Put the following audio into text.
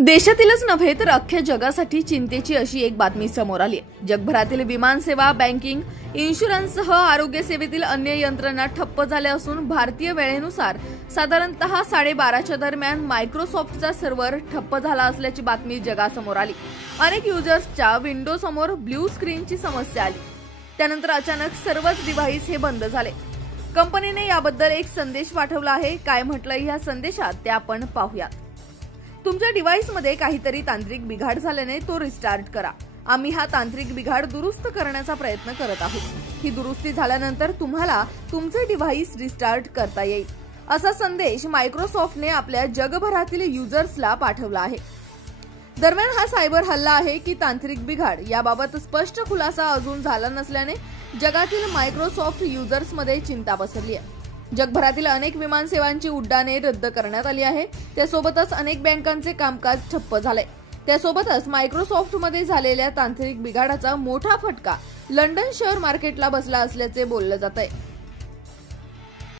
देशातीलच नव्हे तर अख्ख्या जगासाठी चिंतेची अशी एक बातमी समोर आली आहे। जगभरातील विमानसेवा, बँकिंग, इन्शुरन्ससह आरोग्य सेवेतील अन्य यंत्रणा ठप्प झाल्या असून भारतीय वेळेनुसार साधारणतः 12:30च्या दरम्यान मायक्रोसॉफ्टचा सर्व्हर ठप्प झाला असल्याची बातमी जगासमोर आली। अनेक युजर्सच्या विंडो समोर ब्लू स्क्रीनची समस्या आली। त्यानंतर अचानक सर्वच डिव्हाइस हे बंद झाले। कंपनीने याबद्दल एक संदेश पाठवला आहे। काय म्हटलंय या संदेशात ते आपण पाहूयात। तुमच्या डिव्हाइसमध्ये काहीतरी तांत्रिक बिघाड झाल्याने तो रिस्टार्ट करा। आम्ही हा तांत्रिक बिघाड दुरुस्त करण्याचा प्रयत्न करत आहोत। ही दुरुस्ती झाल्यानंतर तुम्हाला तुमचे डिव्हाइस रिस्टार्ट करता येईल, असा संदेश मायक्रोसॉफ्टने आपल्या जगभरातील युजर्सला पाठवला आहे। दरम्यान हा सायबर हल्ला आहे की तांत्रिक बिघाड याबाबत स्पष्ट खुलासा अजून झाला नसल्याने जगातील मायक्रोसॉफ्ट युजर्समध्ये चिंता पसरली आहे। जगभरातील अनेक विमानसेवांची उड्डाणे रद्द करण्यात आली आहे। त्यासोबतच अनेक बँकांचे कामकाज ठप्प झाले। त्यासोबतच मायक्रोसॉफ्टमध्ये झालेल्या तांत्रिक बिघाडाचा मोठा फटका लंडन शेअर मार्केटला बसला असल्याचे बोललं जात आहे।